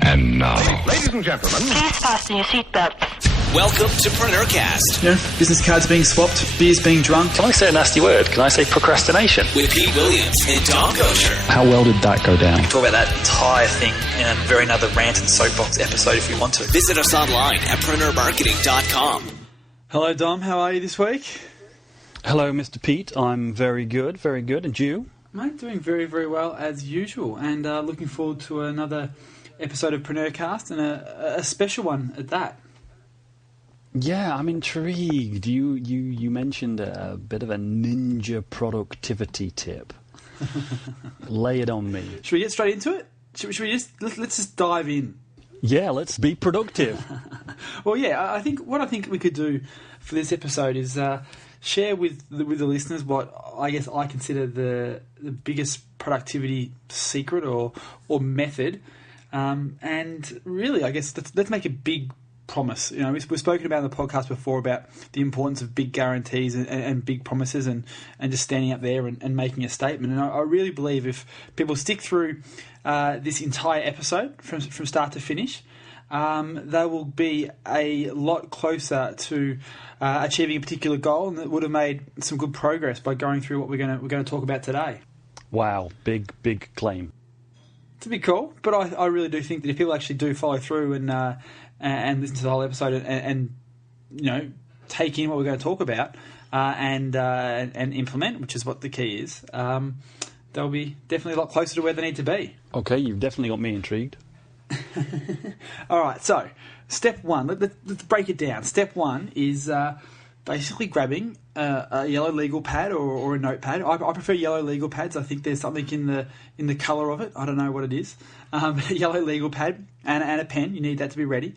And now, ladies and gentlemen, please fasten your seatbelts. Welcome to PreneurCast. You know, business cards being swapped, beers being drunk. Can I say a nasty word? Can I say procrastination? With Pete Williams and Tom Kosher. how well did that go down? Talk about that entire thing in a very another rant and soapbox episode if you want to. Visit us online at PreneurMarketing.com. Hello, Dom. How are you this week? Hello, Mr. Pete. I'm very good, very good. And you? Mate, doing very, very well as usual, and looking forward to another episode of PreneurCast, and a special one at that. Yeah, I'm intrigued. You mentioned a bit of a ninja productivity tip. Lay it on me. Should we get straight into it? Should we just let's just dive in? Yeah, let's be productive. Well, yeah, I think we could do for this episode is share with the listeners what I guess I consider the biggest productivity secret or method. And really, I guess let's make a big promise. You know, we've spoken about in the podcast before about the importance of big guarantees and big promises and just standing up there and making a statement. And I really believe if people stick through this entire episode from start to finish, they will be a lot closer to achieving a particular goal, and that would have made some good progress by going through what we're going to talk about today. Wow, big claim. To be cool, but I really do think that if people actually do follow through and listen to the whole episode and you know take in what we're going to talk about and implement, which is what the key is, they'll be definitely a lot closer to where they need to be. Okay, you've definitely got me intrigued. All right, so step one. Let's break it down. Step one is basically grabbing a yellow legal pad or a notepad. I prefer yellow legal pads. I think there's something in the colour of it. I don't know what it is. A yellow legal pad and a pen. You need that to be ready.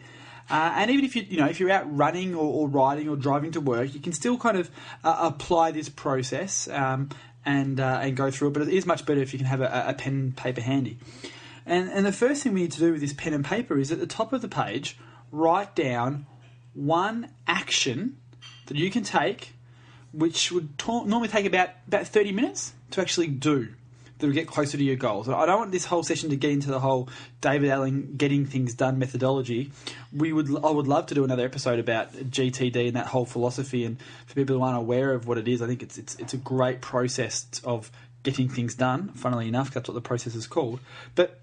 And even if you're out running or riding or driving to work, you can still kind of apply this process and go through it. But it is much better if you can have a pen and paper handy. And the first thing we need to do with this pen and paper is at the top of the page, write down one action that you can take, which would normally take about 30 minutes to actually do, that will get closer to your goals. I don't want this whole session to get into the whole David Allen getting things done methodology. I would love to do another episode about GTD and that whole philosophy, and for people who aren't aware of what it is, I think it's a great process of getting things done, funnily enough. That's what the process is called. But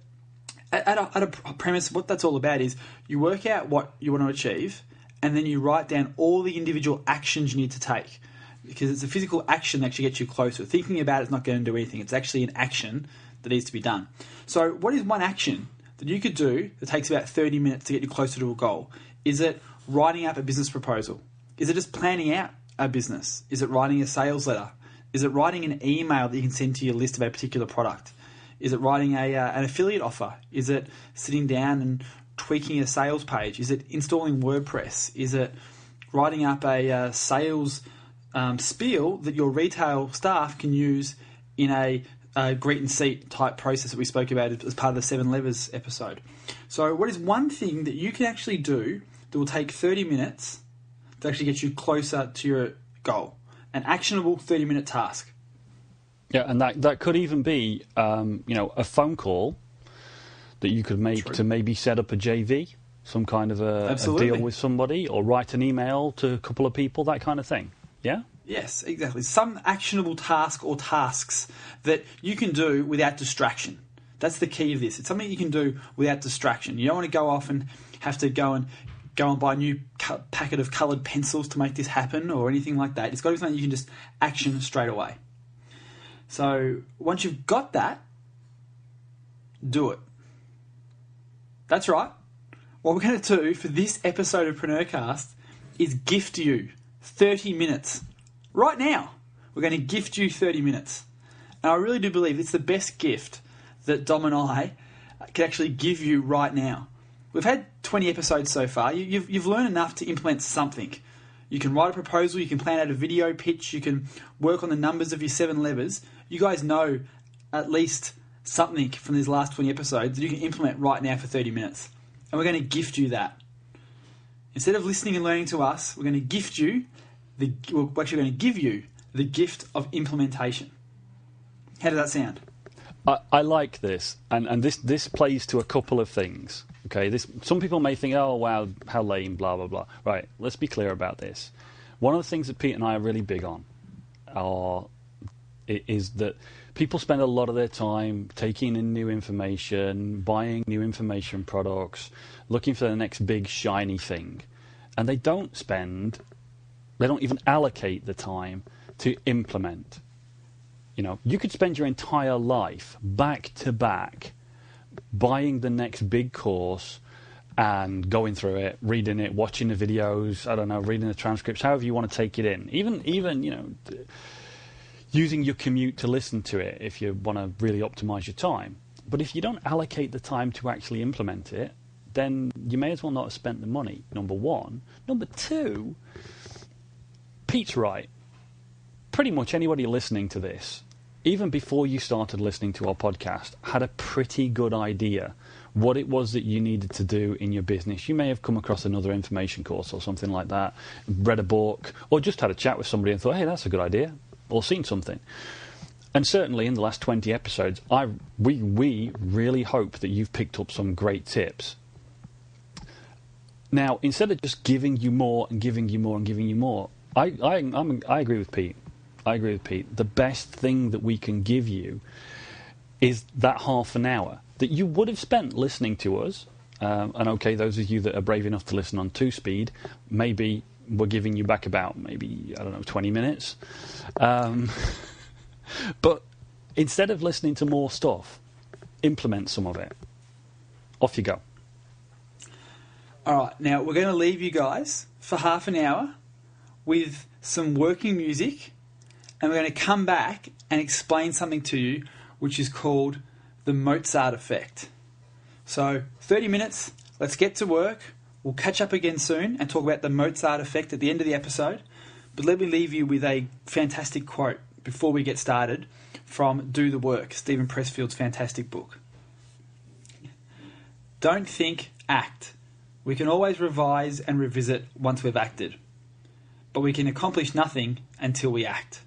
at a premise, what that's all about is you work out what you want to achieve, and then you write down all the individual actions you need to take, because it's a physical action that actually gets you closer. Thinking about it's not going to do anything. It's actually an action that needs to be done. So what is one action that you could do that takes about 30 minutes to get you closer to a goal? Is it writing up a business proposal? Is it just planning out a business? Is it writing a sales letter? Is it writing an email that you can send to your list of a particular product? Is it writing an affiliate offer? Is it sitting down and tweaking a sales page? Is it installing WordPress? Is it writing up a sales spiel that your retail staff can use in a greet and seat type process that we spoke about as part of the 7 Levers episode? So what is one thing that you can actually do that will take 30 minutes to actually get you closer to your goal? An actionable 30-minute task. Yeah, and that could even be a phone call that you could make to maybe set up a JV, some kind of a deal with somebody, or write an email to a couple of people, that kind of thing. Yeah? Yes, exactly. Some actionable task or tasks that you can do without distraction. That's the key of this. It's something you can do without distraction. You don't want to go off and have to go and buy a new packet of coloured pencils to make this happen or anything like that. It's got to be something you can just action straight away. So once you've got that, do it. That's right. What we're going to do for this episode of PreneurCast is gift you 30 minutes. Right now, we're going to gift you 30 minutes. And I really do believe it's the best gift that Dom and I can actually give you right now. We've had 20 episodes so far. You've learned enough to implement something. You can write a proposal, you can plan out a video pitch, you can work on the numbers of your 7 levers. You guys know at least something from these last 20 episodes that you can implement right now for 30 minutes. And we're going to gift you that. Instead of listening and learning to us, we're going to gift you we're actually going to give you the gift of implementation. How does that sound? I like this, and this plays to a couple of things. Okay, some people may think, oh, wow, how lame, blah, blah, blah. Right, let's be clear about this. One of the things that Pete and I are really big on is that people spend a lot of their time taking in new information, buying new information products, looking for the next big shiny thing. And they don't even allocate the time to implement. You could spend your entire life back to back buying the next big course and going through it, reading it, watching the videos, I don't know, reading the transcripts, however you want to take it in. Even using your commute to listen to it if you want to really optimize your time. But if you don't allocate the time to actually implement it, then you may as well not have spent the money, number one. Number two, Pete's right. Pretty much anybody listening to this, even before you started listening to our podcast, had a pretty good idea what it was that you needed to do in your business. You may have come across another information course or something like that, read a book, or just had a chat with somebody and thought, hey, that's a good idea, or seen something. And certainly in the last 20 episodes, we really hope that you've picked up some great tips. Now, instead of just giving you more and giving you more and giving you more, I agree with Pete. The best thing that we can give you is that half an hour that you would have spent listening to us. And okay, those of you that are brave enough to listen on 2-speed, maybe we're giving you back about 20 minutes. But instead of listening to more stuff, implement some of it. Off you go. All right, now we're going to leave you guys for half an hour with some working music, and we're going to come back and explain something to you which is called the Mozart effect. So 30 minutes, let's get to work. We'll catch up again soon and talk about the Mozart effect at the end of the episode. But let me leave you with a fantastic quote before we get started from Do the Work, Stephen Pressfield's fantastic book. Don't think, act. We can always revise and revisit once we've acted, but we can accomplish nothing until we act.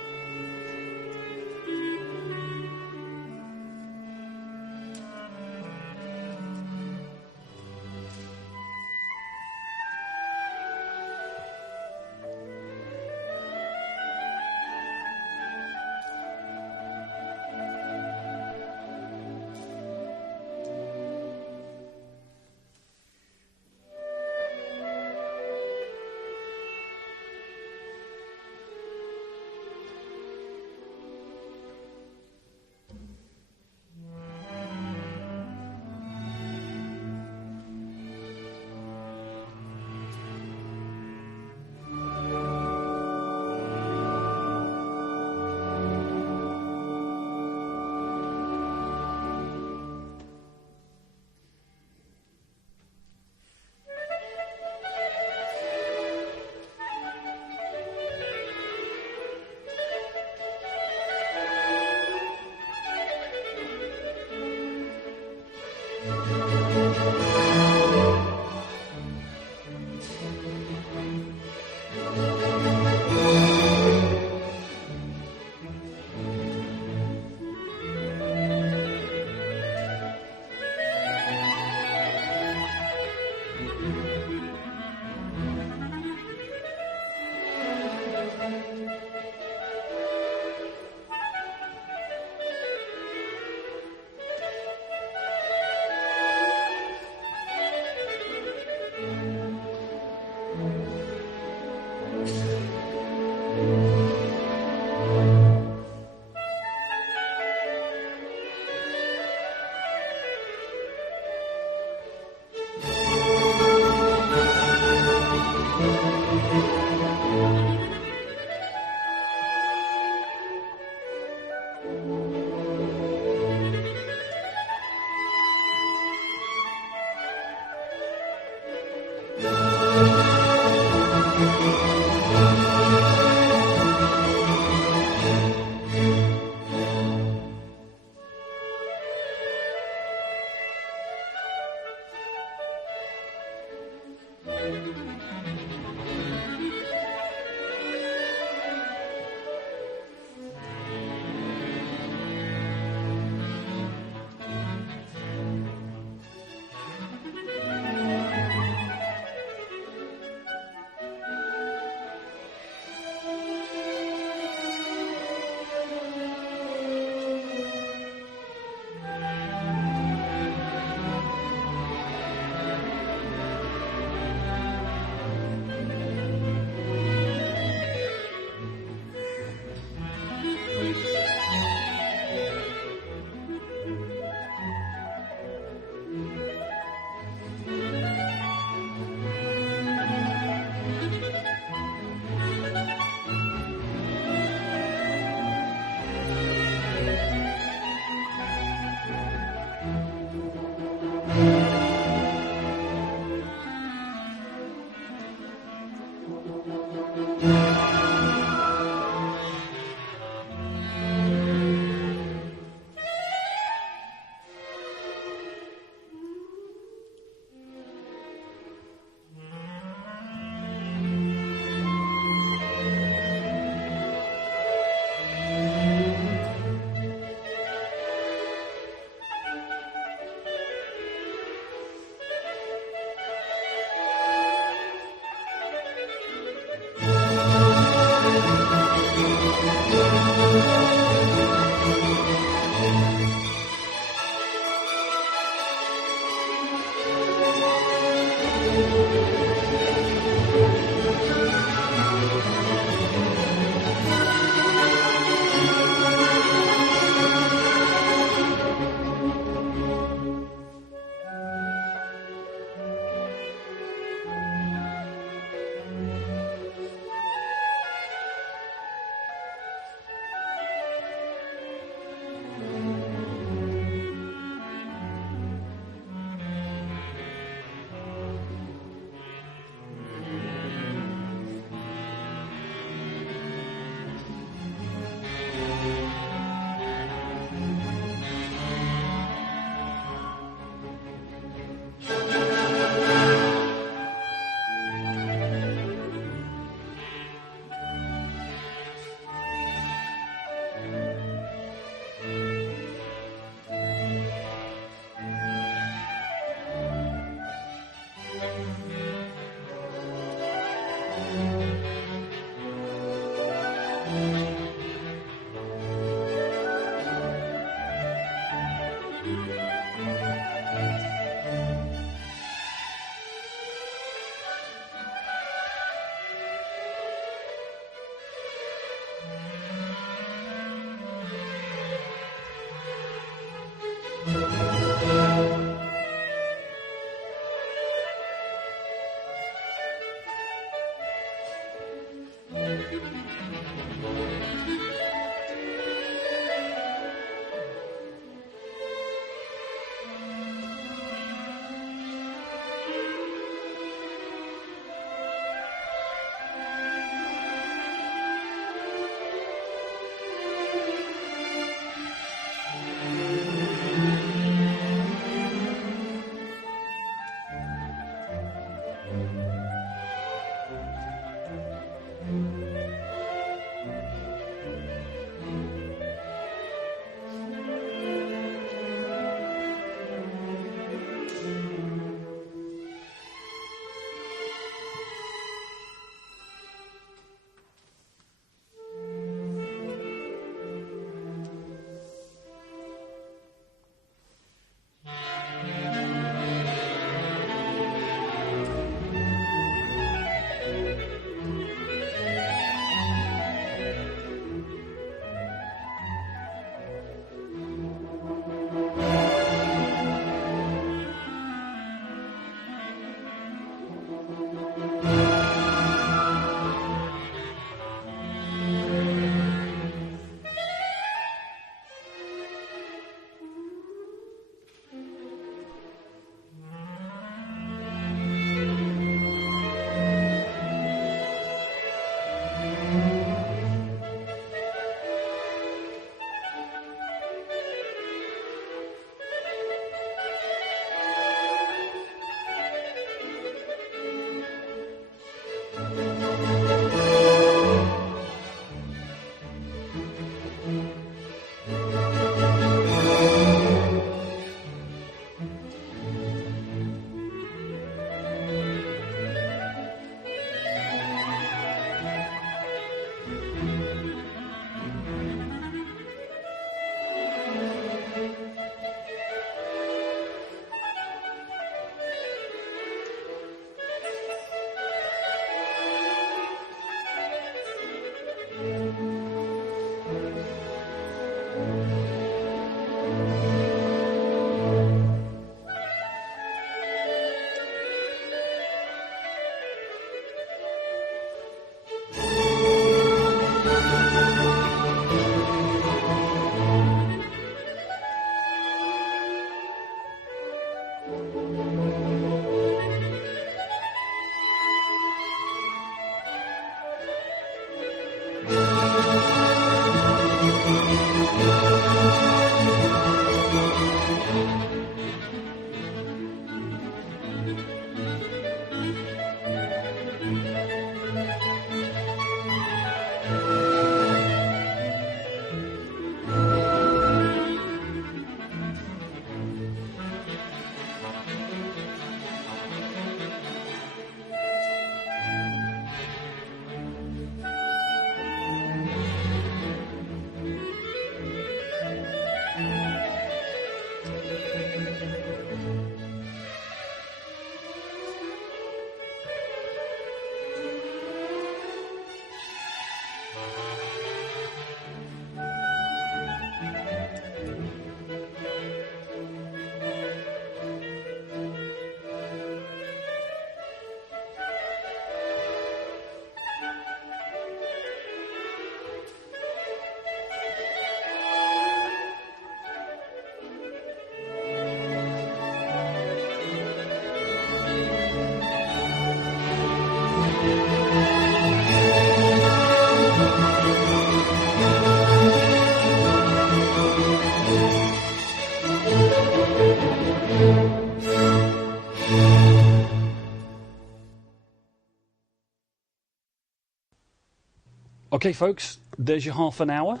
Okay, folks, there's your half an hour.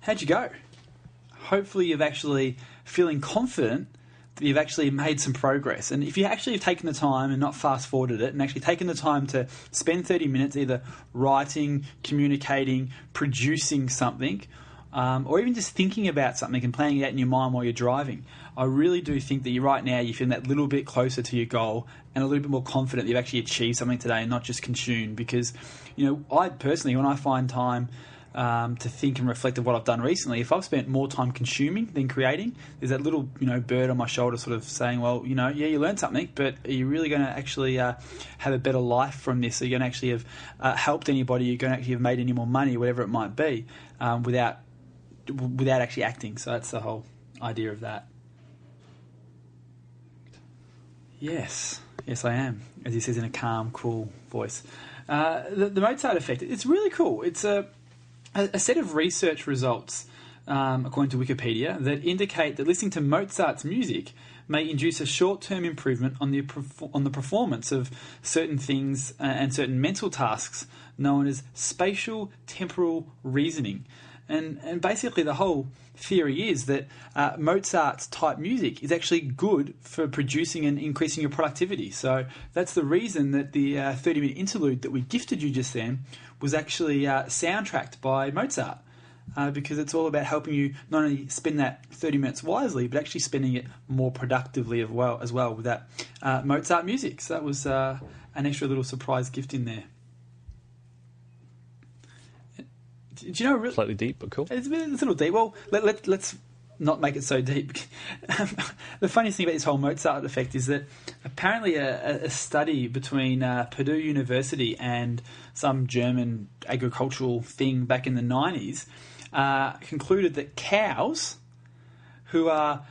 How'd you go? Hopefully you've actually feeling confident that you've actually made some progress. And if you actually have taken the time and not fast-forwarded it and actually taken the time to spend 30 minutes either writing, communicating, producing something, or even just thinking about something and planning it out in your mind while you're driving, I really do think that right now you're feeling that little bit closer to your goal and a little bit more confident that you've actually achieved something today and not just consumed. Because, I personally, when I find time to think and reflect of what I've done recently, if I've spent more time consuming than creating, there's that little, bird on my shoulder sort of saying, well, yeah, you learned something, but are you really going to actually have a better life from this? Are you going to actually have helped anybody? Are you going to actually have made any more money, whatever it might be, without actually acting? So that's the whole idea of that. Yes, I am, as he says in a calm, cool voice. The Mozart effect, it's really cool. It's a set of research results, according to Wikipedia, that indicate that listening to Mozart's music may induce a short-term improvement on the performance of certain things and certain mental tasks known as spatial temporal reasoning. And basically the whole theory is that Mozart's type music is actually good for producing and increasing your productivity. So that's the reason that the 30-minute interlude that we gifted you just then was actually soundtracked by Mozart, because it's all about helping you not only spend that 30 minutes wisely, but actually spending it more productively as well with that Mozart music. So that was an extra little surprise gift in there. Do you know, really, slightly deep, but cool. It's a little deep. Well, let's not make it so deep. The funniest thing about this whole Mozart effect is that apparently a study between Purdue University and some German agricultural thing back in the 90s concluded that cows who are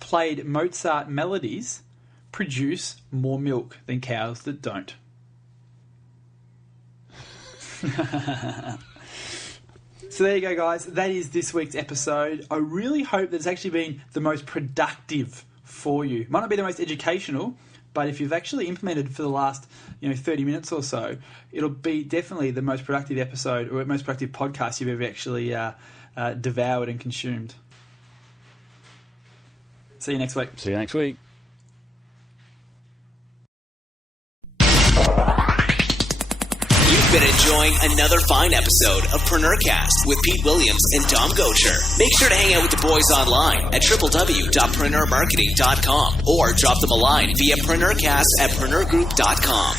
played Mozart melodies produce more milk than cows that don't. So there you go, guys. That is this week's episode. I really hope that it's actually been the most productive for you. Might not be the most educational, but if you've actually implemented for the last 30 minutes or so, it'll be definitely the most productive episode or most productive podcast you've ever actually devoured and consumed. See you next week. See you next week. Been enjoying another fine episode of PreneurCast with Pete Williams and Dom Gosher. Make sure to hang out with the boys online at www.preneurmarketing.com or drop them a line via PreneurCast@preneurgroup.com.